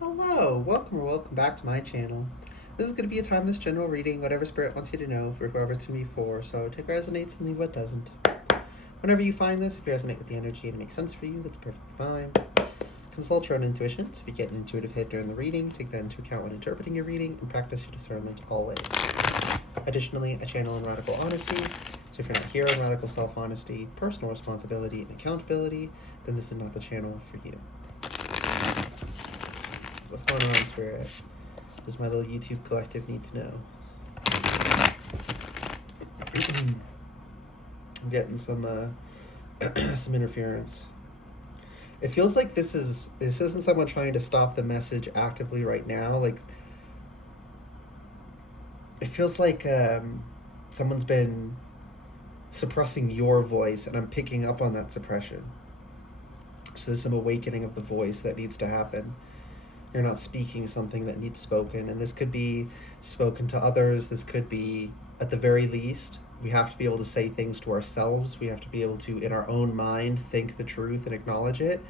Hello, welcome or welcome back to my channel. This is going to be a timeless general reading, whatever spirit wants you to know, for whoever it's to be for, so take what resonates and leave what doesn't. Whenever you find this, if you resonate with the energy and it makes sense for you, that's perfectly fine. Consult your own intuition, so if you get an intuitive hit during the reading, take that into account when interpreting your reading, and practice your discernment always. Additionally, I channel in radical honesty, so if you're not here on radical self-honesty, personal responsibility, and accountability, then this is not the channel for you. What's going on, Spirit? Does my little YouTube collective need to know? I'm getting some some interference. It feels like this isn't someone trying to stop the message actively right now. Like, it feels like someone's been suppressing your voice, and I'm picking up on that suppression. So there's some awakening of the voice that needs to happen. You're not speaking something that needs spoken, and this could be spoken to others. This could be, at the very least, we have to be able to say things to ourselves. We have to be able to, in our own mind, think the truth and acknowledge it.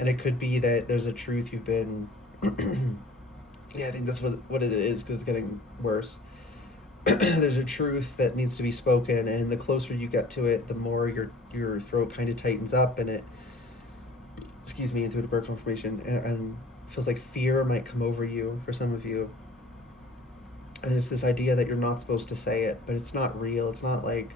And it could be that there's a truth you've been yeah, I think that's what it is, because it's getting worse. There's a truth that needs to be spoken, and the closer you get to it, the more your throat kind of tightens up, and it, excuse me, intuitive birth confirmation, and feels like fear might come over you for some of you. And it's this idea that you're not supposed to say it, but it's not real. It's not like,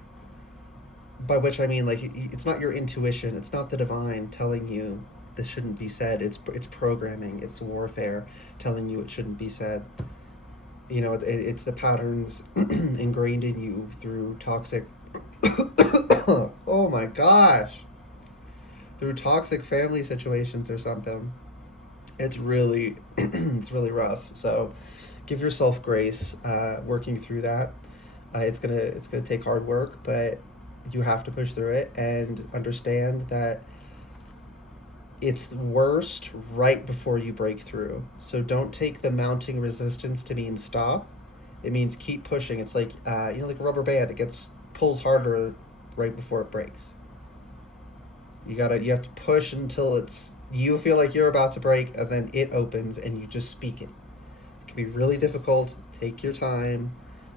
by which I mean, like, it's not your intuition. It's not the divine telling you this shouldn't be said. It's programming. It's warfare telling you it shouldn't be said. You know, it's the patterns ingrained in you through toxic oh my gosh, through toxic family situations or something. It's really it's really rough. So give yourself grace working through that. It's gonna take hard work, but you have to push through it and understand that it's worst right before you break through. So don't take the mounting resistance to mean stop. It means keep pushing. It's like like a rubber band. It pulls harder right before it breaks. You have to push until you feel like you're about to break, and then it opens and you just speak it. It can be really difficult. Take your time,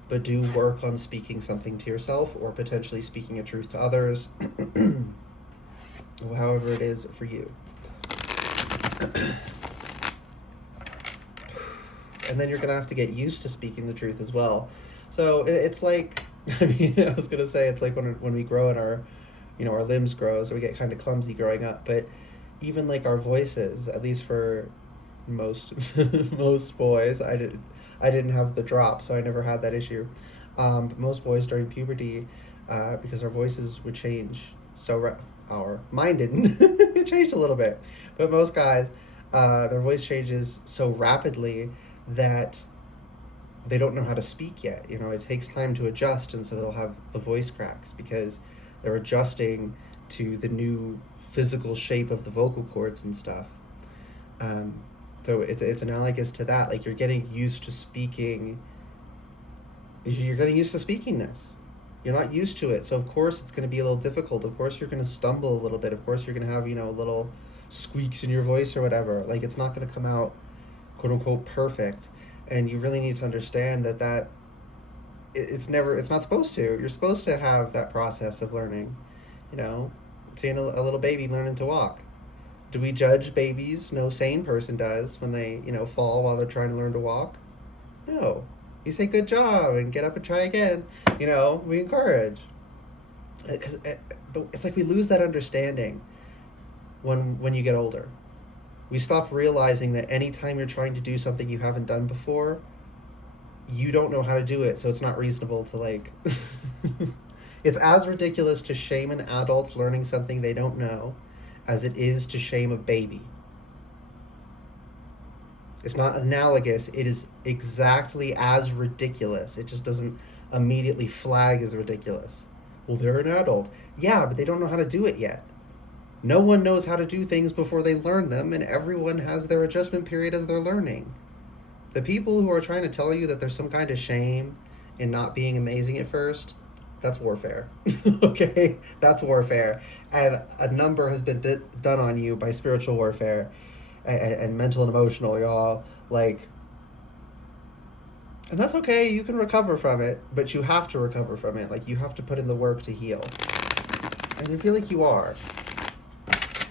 but do work on speaking something to yourself, or potentially speaking a truth to others, however it is for you. And then you're gonna have to get used to speaking the truth as well. So it's like, I was gonna say, it's like when we grow and our limbs grow, so we get kind of clumsy growing up. But even like our voices, at least for most most boys, I didn't have the drop, so I never had that issue. But most boys during puberty, because our voices would change. So mine didn't. It changed a little bit, but most guys, their voice changes so rapidly that they don't know how to speak yet. It takes time to adjust, and so they'll have the voice cracks because they're adjusting to the new physical shape of the vocal cords and stuff. So it's analogous to that. Like, you're getting used to speaking. You're getting used to speaking this. You're not used to it, so of course it's going to be a little difficult. Of course you're going to stumble a little bit. Of course you're going to have little squeaks in your voice or whatever. Like, it's not going to come out quote unquote perfect, and you really need to understand that it's not supposed to. You're supposed to have that process of learning. Seeing a little baby learning to walk. Do we judge babies? No sane person does when they fall while they're trying to learn to walk. No. You say good job and get up and try again. We encourage. But it's like we lose that understanding when you get older. We stop realizing that anytime you're trying to do something you haven't done before, you don't know how to do it, so it's not reasonable to like... It's as ridiculous to shame an adult learning something they don't know as it is to shame a baby. It's not analogous. It is exactly as ridiculous. It just doesn't immediately flag as ridiculous. Well, they're an adult. Yeah, but they don't know how to do it yet. No one knows how to do things before they learn them, and everyone has their adjustment period as they're learning. The people who are trying to tell you that there's some kind of shame in not being amazing at first, that's warfare. Okay? That's warfare. And a number has been done on you by spiritual warfare. and mental and emotional, y'all. Like, and that's okay. You can recover from it, but you have to recover from it. Like, you have to put in the work to heal. And I feel like you are.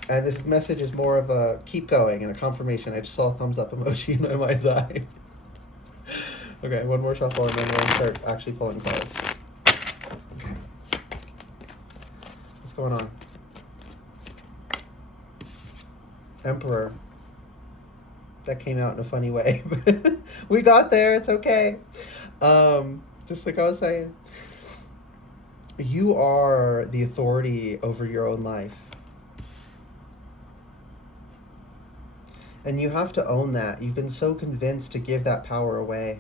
And this message is more of a keep going and a confirmation. I just saw a thumbs up emoji in my mind's eye. Okay, one more shuffle and then we're going to start actually pulling cards. What's going on? Emperor. That came out in a funny way. We got there. It's okay. Just like I was saying. You are the authority over your own life. And you have to own that. You've been so convinced to give that power away.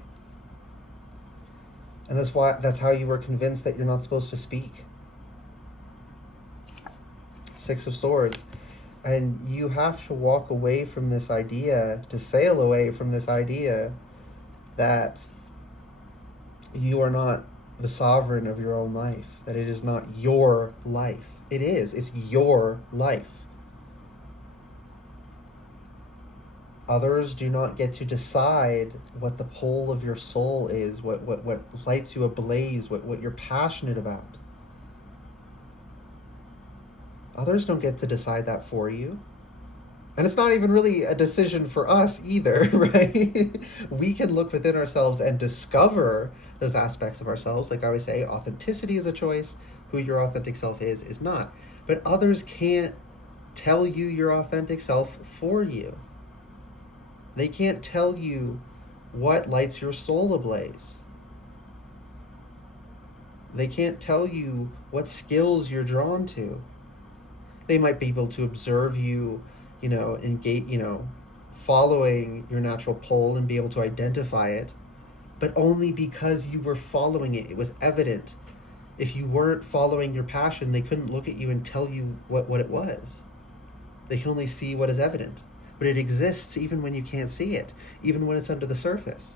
And that's how you were convinced that you're not supposed to speak. Six of Swords. And you have to walk away from this idea, to sail away from this idea that you are not the sovereign of your own life, that it is not your life. It is. It's your life. Others do not get to decide what the pull of your soul is, what lights you ablaze, what you're passionate about. Others don't get to decide that for you. And it's not even really a decision for us either, right? We can look within ourselves and discover those aspects of ourselves. Like I always say, authenticity is a choice. Who your authentic self is not. But others can't tell you your authentic self for you. They can't tell you what lights your soul ablaze. They can't tell you what skills you're drawn to. They might be able to observe you, engage, following your natural pull and be able to identify it, but only because you were following it. It was evident. If you weren't following your passion, they couldn't look at you and tell you what it was. They can only see what is evident. But it exists even when you can't see it, even when it's under the surface.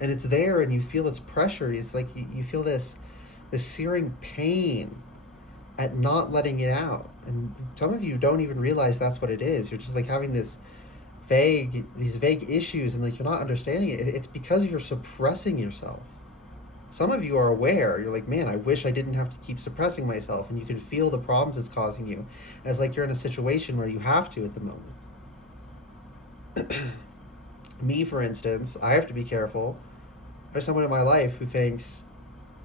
And it's there and you feel its pressure. It's like you feel this searing pain at not letting it out. And some of you don't even realize that's what it is. You're just like having these vague issues and like you're not understanding it. It's because you're suppressing yourself. Some of you are aware. You're like, man, I wish I didn't have to keep suppressing myself. And you can feel the problems it's causing you as like you're in a situation where you have to at the moment. Me, for instance, I have to be careful. There's someone in my life who thinks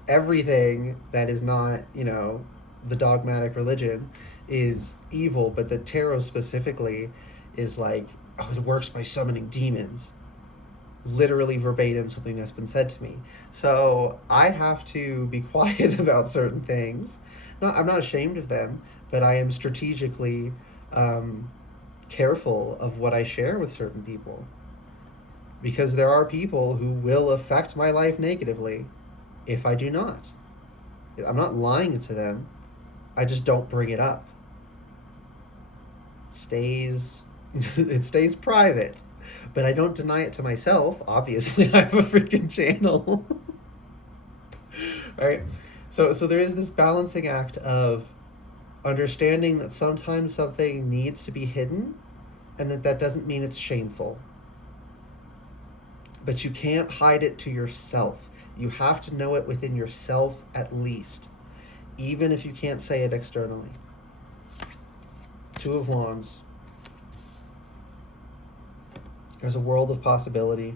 everything that is not, the dogmatic religion is evil, but the tarot specifically is like, oh, it works by summoning demons. Literally verbatim something that's been said to me. So I have to be quiet about certain things. I'm not ashamed of them, but I am strategically careful of what I share with certain people. Because there are people who will affect my life negatively if I do not. I'm not lying to them. I just don't bring it up. It stays private. But I don't deny it to myself. Obviously, I have a freaking channel. Right? So there is this balancing act of understanding that sometimes something needs to be hidden and that doesn't mean it's shameful. But you can't hide it to yourself. You have to know it within yourself at least, even if you can't say it externally. Two of Wands. There's a world of possibility,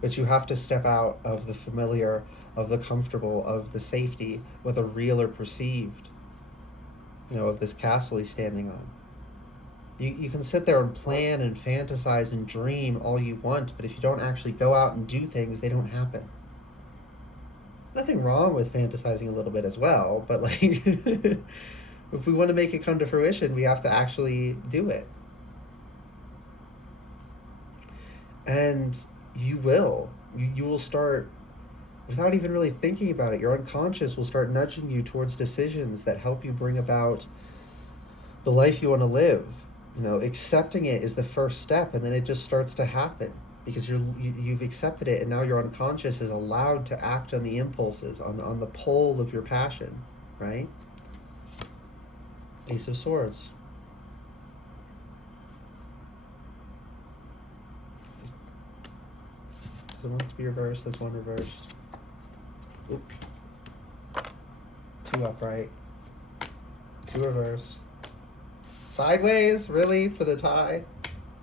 but you have to step out of the familiar, of the comfortable, of the safety, whether real or perceived, of this castle he's standing on. You can sit there and plan and fantasize and dream all you want, but if you don't actually go out and do things, they don't happen. Nothing wrong with fantasizing a little bit as well, but like, if we want to make it come to fruition, we have to actually do it. And you will. You will start, without even really thinking about it, your unconscious will start nudging you towards decisions that help you bring about the life you want to live. Accepting it is the first step, and then it just starts to happen because you've accepted it, and now your unconscious is allowed to act on the impulses, on the pull of your passion, right? Ace of Swords. Doesn't want it to be reversed. That's one reversed. Oop. 2 upright. 2 reversed. Sideways? Really? For the tie?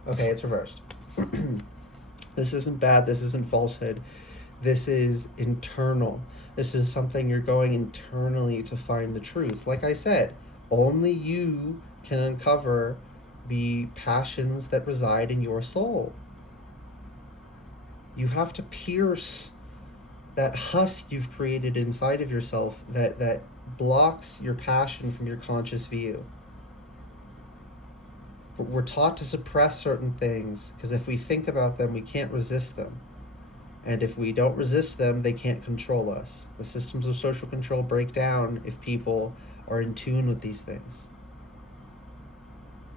Okay, it's reversed. This isn't bad. This isn't falsehood. This is internal. This is something you're going internally to find the truth. Like I said, only you can uncover the passions that reside in your soul. You have to pierce that husk you've created inside of yourself that blocks your passion from your conscious view. We're taught to suppress certain things because if we think about them, we can't resist them. And if we don't resist them, they can't control us. The systems of social control break down if people are in tune with these things.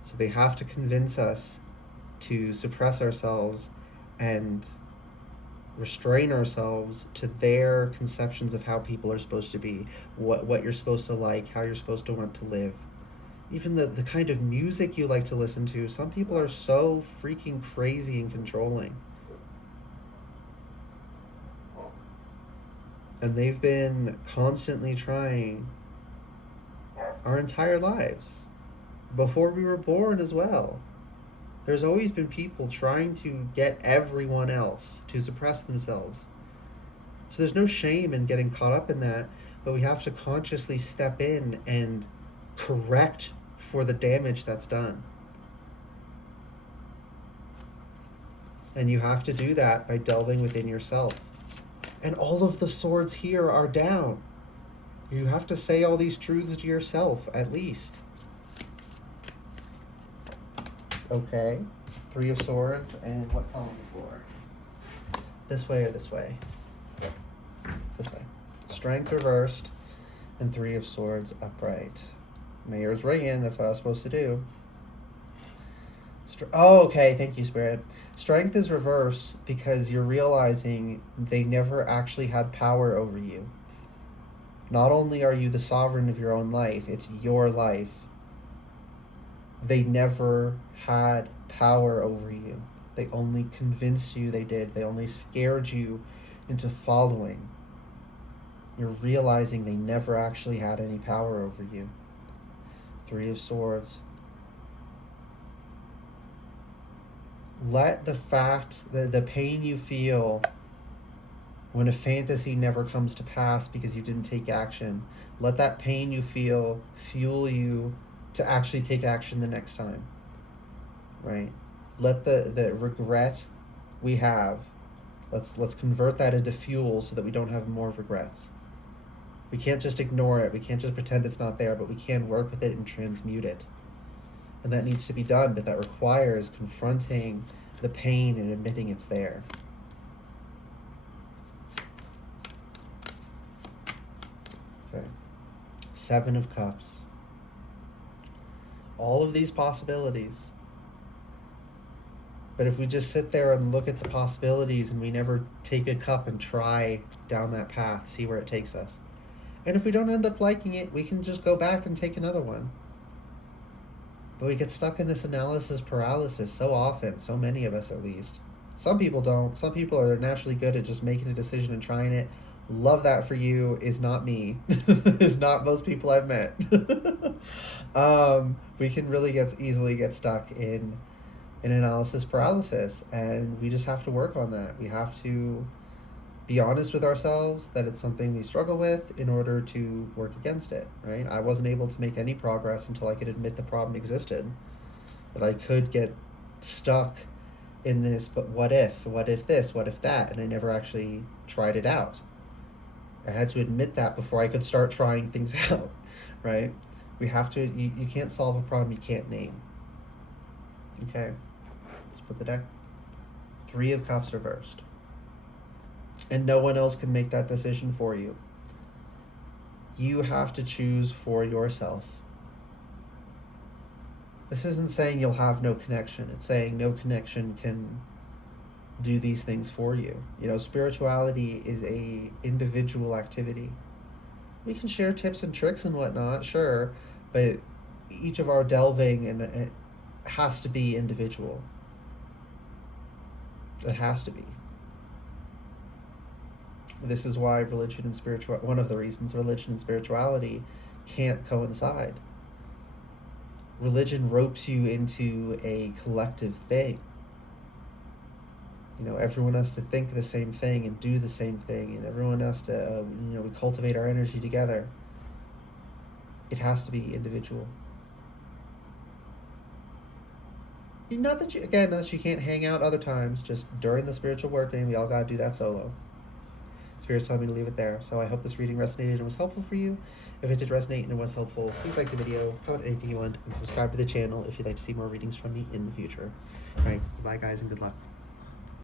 So they have to convince us to suppress ourselves and restrain ourselves to their conceptions of how people are supposed to be, what you're supposed to like, how you're supposed to want to live. Even the kind of music you like to listen to, some people are so freaking crazy and controlling. And they've been constantly trying our entire lives, before we were born as well. There's always been people trying to get everyone else to suppress themselves. So there's no shame in getting caught up in that, but we have to consciously step in and correct for the damage that's done. And you have to do that by delving within yourself. And all of the swords here are down. You have to say all these truths to yourself, at least. Okay. 3 of Swords, and what column before? This way or this way? This way. Strength reversed, and 3 of Swords upright. Mayor's ringing, that's what I was supposed to do. Oh, okay, thank you, Spirit. Strength is reversed because you're realizing they never actually had power over you. Not only are you the sovereign of your own life, it's your life. They never had power over you. They only convinced you they did. They only scared you into following. You're realizing they never actually had any power over you. 3 of Swords. Let the fact, the pain you feel when a fantasy never comes to pass because you didn't take action, let that pain you feel fuel you to actually take action the next time, right? Let the regret we have, let's convert that into fuel so that we don't have more regrets. We can't just ignore it. We can't just pretend it's not there, but we can work with it and transmute it. And that needs to be done, but that requires confronting the pain and admitting it's there. Okay. 7 of Cups. All of these possibilities. But if we just sit there and look at the possibilities and we never take a cup and try down that path, see where it takes us. And if we don't end up liking it, we can just go back and take another one. But we get stuck in this analysis paralysis so often, so many of us at least. Some people don't. Some people are naturally good at just making a decision and trying it. Love that for you. Is not me. Is not most people I've met. We can really easily get stuck in analysis paralysis, and we just have to work on that. We have to be honest with ourselves that it's something we struggle with in order to work against it, right? I wasn't able to make any progress until I could admit the problem existed, that I could get stuck in this, but what if this, what if that, and I never actually tried it out. I had to admit that before I could start trying things out, right? We have to, you can't solve a problem you can't name. Okay, let's put the deck. 3 of Cups reversed. And no one else can make that decision for you. You have to choose for yourself. This isn't saying you'll have no connection. It's saying no connection can do these things for you. You know, spirituality is a individual activity. We can share tips and tricks and whatnot, sure, but each of our delving and it has to be individual. It has to be. This is why religion and spiritual one of the reasons religion and spirituality can't coincide. Religion ropes you into a collective thing. Everyone has to think the same thing and do the same thing, and everyone has to, we cultivate our energy together. It has to be individual. Not that you can't hang out other times, just during the spiritual working, we all gotta do that solo. Spirit's telling me to leave it there. So I hope this reading resonated and was helpful for you. If it did resonate and it was helpful, please like the video, comment anything you want, and subscribe to the channel if you'd like to see more readings from me in the future. Alright, bye guys, and good luck.